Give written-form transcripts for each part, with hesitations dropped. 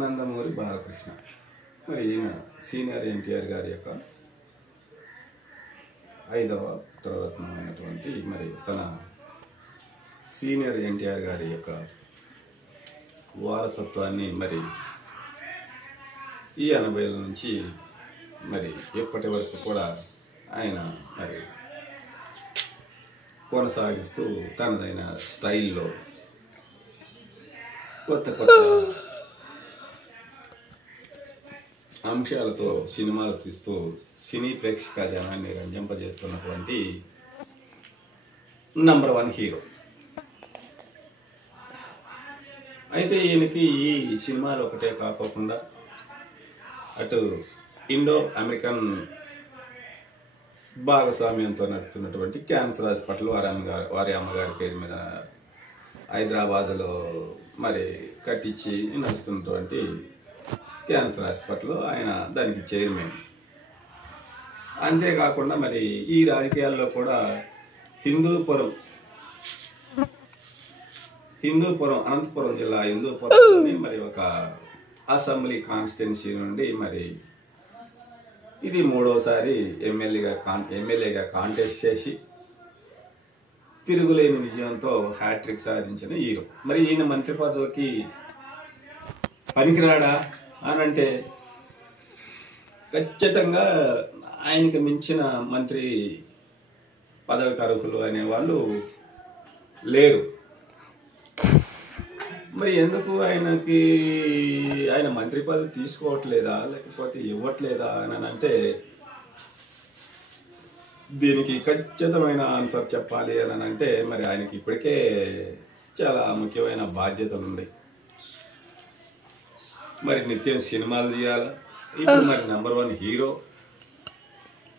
నందమూరి బాలకృష్ణ మరి ఈయన సీనియర్ ఎన్టీఆర్ గారి యొక్క 5వ పుత్రరత్నమైనటువంటి మరి తన సీనియర్ ఎన్టీఆర్ గారి యొక్క వారసత్వాన్ని మరి ఈ 80ల నుంచి మరి ఇప్పటి వరకు కూడా ఆయన మరి కొనసాగిస్తూ తనదైన స్టైల్లో కొత్త కొత్త అంశాలతో సినిమాలు తీస్తూ సినీ ప్రేక్షక జనాన్ని రంజింపజేస్తున్నటువంటి నంబర్ 1 హీరో. అయితే ఈయనకి ఈ సినిమాలు ఒకటే కాకోకుండా అటు ఇండో అమెరికన్ భాగస్వామ్యంతో నడుస్తున్నటువంటి క్యాన్సర్ హాస్పిటల్ వారి అమ్మగారి పేరు మీద హైదరాబాద్లో మరి కట్టించి నడుస్తున్నటువంటి క్యాన్సర్ హాస్పిటల్ ఆయన దానికి చైర్మన్. అంతేకాకుండా మరి ఈ రాజకీయాల్లో కూడా హిందూపురం అనంతపురం జిల్లా హిందూపురంలోని మరి ఒక అసెంబ్లీ కాన్స్టిట్యున్సీ నుండి మరి ఇది 3వసారి ఎమ్మెల్యేగా కాంటెస్ట్ చేసి తిరుగులేని విజయంతో హ్యాట్రిక్ సాధించిన హీరో. మరి ఈయన మంత్రి పదవికి పనికిరాడా అనంటే ఖచ్చితంగా ఆయనకి మించిన మంత్రి పదవికి అర్హులు అనేవాళ్ళు లేరు. మరి ఎందుకు ఆయన మంత్రి పదవి తీసుకోవట్లేదా లేకపోతే ఇవ్వట్లేదా అని అంటే దీనికి ఖచ్చితమైన ఆన్సర్ చెప్పాలి అని అంటే మరి ఆయనకి ఇప్పటికే చాలా ముఖ్యమైన బాధ్యతలు ఉన్నాయి. మరి నిత్యం సినిమాలు చేయాలి. ఇప్పుడు మరి నంబర్ 1 హీరో.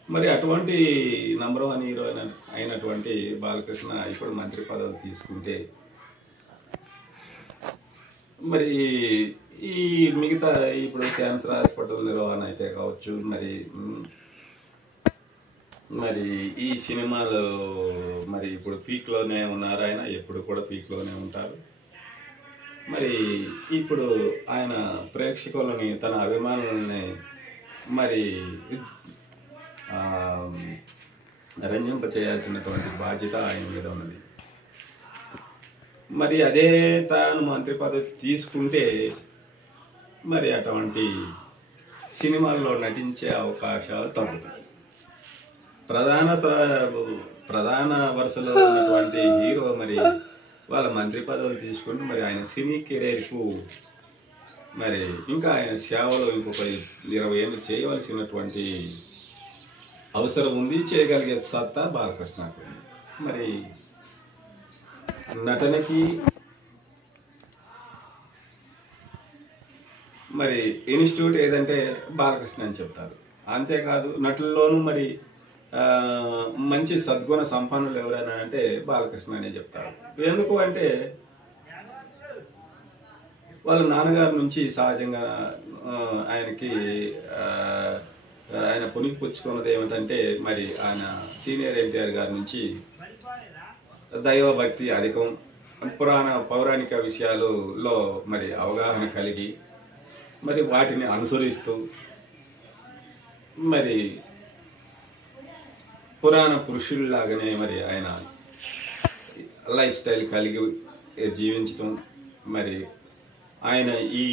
మరి అటువంటి నంబర్ 1 హీరో అయినటువంటి బాలకృష్ణ ఇప్పుడు మంత్రి పదవి తీసుకుంటే మరి ఈ మిగతా ఇప్పుడు క్యాన్సర్ హాస్పిటల్ నిర్వహణ అయితే కావచ్చు, మరి ఈ సినిమాలో మరి ఇప్పుడు పీక్లోనే ఉన్నారు. ఆయన ఎప్పుడు కూడా పీక్లోనే ఉంటారు. మరి ఇప్పుడు ఆయన ప్రేక్షకులని తన అభిమానులని మరి రంజింప చేయాల్సినటువంటి బాధ్యత ఆయన మీద ఉన్నది. మరి అదే తాను మంత్రి పదవి తీసుకుంటే మరి అటువంటి సినిమాల్లో నటించే అవకాశాలు తగ్గుతాయి. ప్రధాన వరుసలో ఉన్నటువంటి హీరో మరి వాళ్ళ మంత్రి పదవులు తీసుకుంటే మరి ఆయన సినీ కెరీర్కు మరి ఇంకా ఆయన సేవలో ఇంకొక 20 ఏళ్ళు చేయవలసినటువంటి అవసరం ఉంది. చేయగలిగే సత్తా బాలకృష్ణకు. మరి నటనకి మరి ఇన్స్టిట్యూట్ ఏదంటే బాలకృష్ణ అని చెప్తారు. అంతేకాదు నటుల్లోనూ మరి మంచి సద్గుణ సంపన్నులు ఎవరైనా అంటే బాలకృష్ణ అనే చెప్తారు. ఎందుకు అంటే వాళ్ళ నాన్నగారి నుంచి సహజంగా ఆయన పునికి పుచ్చుకున్నది ఏమిటంటే మరి ఆయన సీనియర్ ఎన్టీఆర్ గారి నుంచి దైవభక్తి అధికం, పౌరాణిక విషయాలలో మరి అవగాహన కలిగి మరి వాటిని అనుసరిస్తూ మరి పురాణ పురుషుల్లాగానే మరి ఆయన లైఫ్ స్టైల్ కలిగి జీవించటం. మరి ఆయన ఈ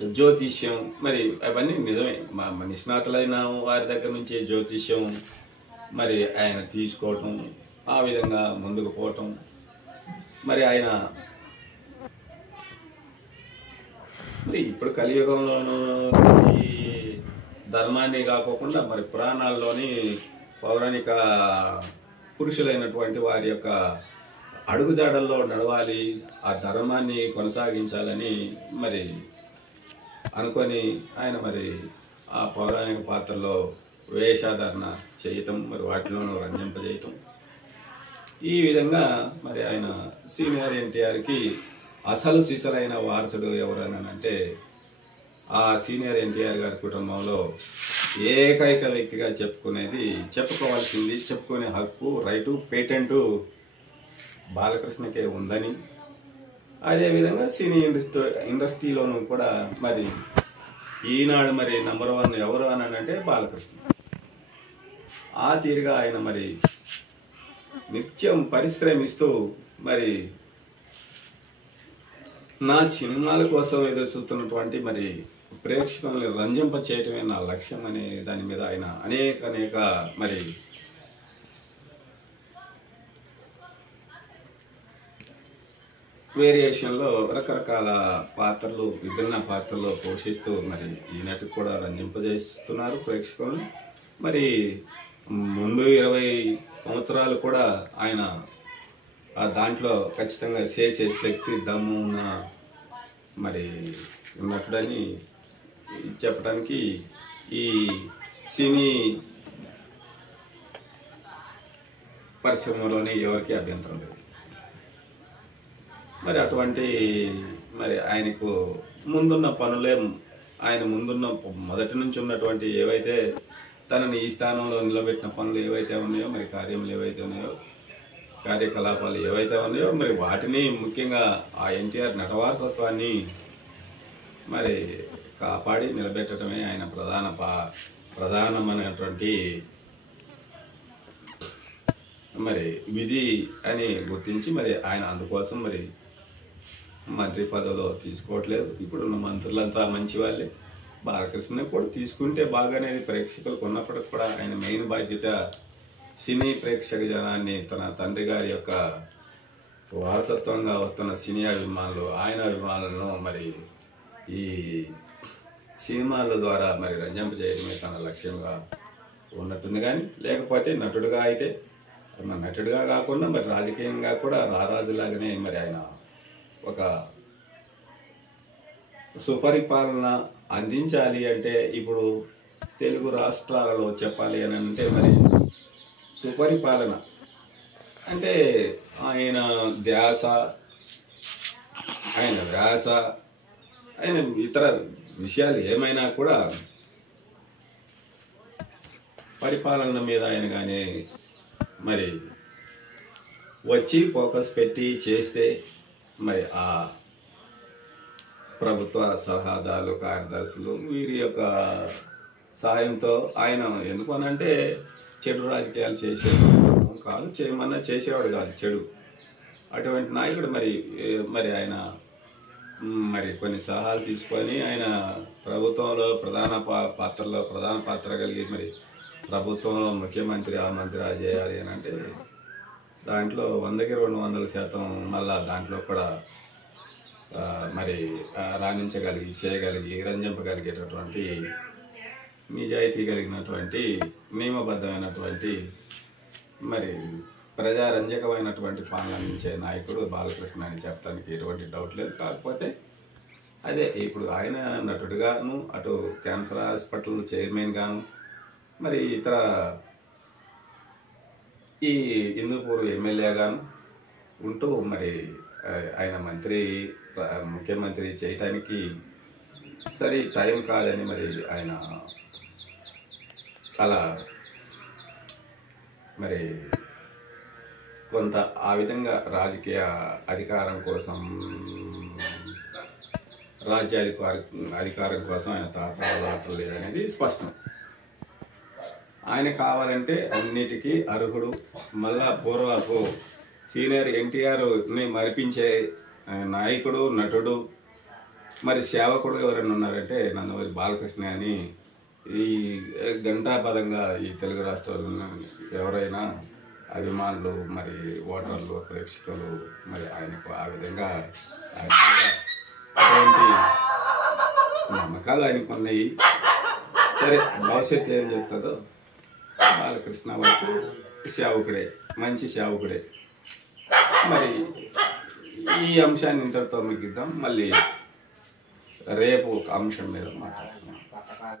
జ్యోతిష్యం మరి అవన్నీ నిజమే. మా నిష్ణాతులైన వారి దగ్గర నుంచి జ్యోతిష్యం మరి ఆయన తీసుకోవటం, ఆ విధంగా ముందుకు పోవటం. మరి ఆయన మరి ఇప్పుడు కలియుగంలోనూ ఈ ధర్మాన్ని కాకోకుండా మరి పురాణాల్లోని పౌరాణిక పురుషులైనటువంటి వారి యొక్క అడుగుజాడల్లో నడవాలి, ఆ ధర్మాన్ని కొనసాగించాలని మరి అనుకొని ఆయన మరి ఆ పౌరాణిక పాత్రలో వేషాధారణ చేయటం, మరి వాటిలోనూ రంజింపజేయటం. ఈ విధంగా మరి ఆయన సీనియర్ ఎన్టీఆర్కి అసలు సిసలైన వారసుడు ఎవరనంటే ఆ సీనియర్ ఎన్టీఆర్ గారి కుటుంబంలో ఏకైక వ్యక్తిగా చెప్పుకోవాల్సింది, చెప్పుకునే హక్కు, రైటు, పేటెంటు బాలకృష్ణకే ఉందని అదేవిధంగా సినీ ఇండస్ట్రీలోనూ కూడా మరి ఈనాడు మరి నంబర్ 1 ఎవరు అని అంటే బాలకృష్ణ. ఆ తీరుగా ఆయన మరి నిత్యం పరిశ్రమిస్తూ మరి నా సినిమాల కోసం ఎదురు చూస్తున్నటువంటి మరి ప్రేక్షకులను రంజింప చేయటమే నా లక్ష్యం అనే దాని మీద ఆయన అనేక మరి వేరియేషన్లో రకరకాల పాత్రలు, విభిన్న పాత్రలు పోషిస్తూ మరి ఈనాటికి కూడా రంజింపజేస్తున్నారు ప్రేక్షకులను. మరి ముందు 20 సంవత్సరాలు కూడా ఆయన దాంట్లో ఖచ్చితంగా చేసే శక్తి దమ్ము ఉన్న మరి నటుడని చెప్పడానికి ఈ సినీ పరిశ్రమలోనే ఎవరికి అభ్యంతరం లేదు. మరి అటువంటి మరి ఆయనకు ముందున్న పనులే, ఆయన ముందున్న మొదటి నుంచి ఉన్నటువంటి ఏవైతే తనని ఈ స్థానంలో నిలబెట్టిన పనులు ఏవైతే ఉన్నాయో, మరి కార్యములు ఏవైతే ఉన్నాయో, కార్యకలాపాలు ఏవైతే ఉన్నాయో, మరి వాటిని ముఖ్యంగా ఆ ఎన్టీఆర్ నటవారసత్వాన్ని మరి కాపాడి నిలబెట్టడమే ఆయన ప్రధానమైనటువంటి మరి విధి అని గుర్తించి మరి ఆయన అందుకోసం మరి మంత్రి పదవిలో తీసుకోవట్లేదు. ఇప్పుడున్న మంత్రులంతా మంచి వాళ్ళే. బాలకృష్ణ కూడా తీసుకుంటే బాగానే ప్రేక్షకులకు ఉన్నప్పటికి కూడా ఆయన మెయిన్ బాధ్యత సినీ ప్రేక్షక జనాన్ని, తన తండ్రి గారి యొక్క వారసత్వంగా వస్తున్న సినీ అభిమానులు, ఆయన అభిమానులను మరి ఈ సినిమాల ద్వారా మరి రంజింప చేయడమే తన లక్ష్యంగా ఉన్నట్టుంది. కానీ లేకపోతే నటుడుగా అయితే నటుడుగా కాకుండా మరి రాజకీయంగా కూడా రారాజులాగానే మరి ఆయన ఒక సుపరిపాలన అందించాలి అంటే ఇప్పుడు తెలుగు రాష్ట్రాలలో చెప్పాలి అని అంటే మరి సుపరిపాలన అంటే ఆయన ధ్యాస, ఆయన వ్యాస, ఆయన ఇతర విషయాలు ఏమైనా కూడా పరిపాలన మీద ఆయన కానీ మరి వచ్చి ఫోకస్ పెట్టి చేస్తే మరి ఆ ప్రభుత్వ సలహాదారులు, కార్యదర్శులు వీరి యొక్క సహాయంతో ఆయన ఎందుకు అనంటే చెడు రాజకీయాలు చేసే కాదు, చేయమన్నా చేసేవాడు కాదు చెడు. అటువంటి నాయకుడు మరి ఆయన మరి కొన్ని సలహాలు తీసుకొని ఆయన ప్రభుత్వంలో ప్రధాన పాత్ర కలిగి మరి ప్రభుత్వంలో ముఖ్యమంత్రి ఆ మంత్రి చేయాలి అని అంటే దాంట్లో 100కి 200% మళ్ళా దాంట్లో కూడా మరి చేయగలిగి రంజింపగలిగేటటువంటి నిజాయితీ కలిగినటువంటి నియమబద్ధమైనటువంటి మరి ప్రజారంజకమైనటువంటి పాలన అందించే నాయకుడు బాలకృష్ణ అని చెప్పడానికి ఎటువంటి డౌట్ లేదు. కాకపోతే అదే ఇప్పుడు ఆయన నటుడుగాను, అటు క్యాన్సర్ హాస్పిటల్ చైర్మన్ గాను, మరి ఇతర ఈ హిందూపూర్ ఎమ్మెల్యేగాను ఉంటూ మరి ఆయన ముఖ్యమంత్రి చేయటానికి సరే టైం కాదని మరి ఆయన అలా మరి కొంత ఆ విధంగా రాజకీయ అధికారం కోసం, అధికారం కోసం ఆయన తాపత్రయం లేదనేది స్పష్టం. ఆయన కావాలంటే అన్నిటికీ అర్హుడు. మళ్ళా పూర్వపు సీనియర్ ఎన్టీఆర్ని మరిపించే నాయకుడు, నటుడు, మరి సేవకుడు ఎవరైనా ఉన్నారంటే నందమూరి బాలకృష్ణ అని ఈ గంటాపదంగా ఈ తెలుగు రాష్ట్రాల్లో ఎవరైనా అభిమానులు, మరి ఓటర్లు, ప్రేక్షకులు మరి ఆయనకు ఆ విధంగా అటువంటి నమ్మకాలు ఆయనకు ఉన్నాయి. సరే భవిష్యత్తు ఏం చెప్తుందో బాలకృష్ణ వరకు సేవకుడే, మంచి సేవకుడే. మరి ఈ అంశాన్ని ఇంతటితో ముగిద్దాం. మళ్ళీ రేపు ఒక అంశం మీద మాట్లాడుతున్నాం.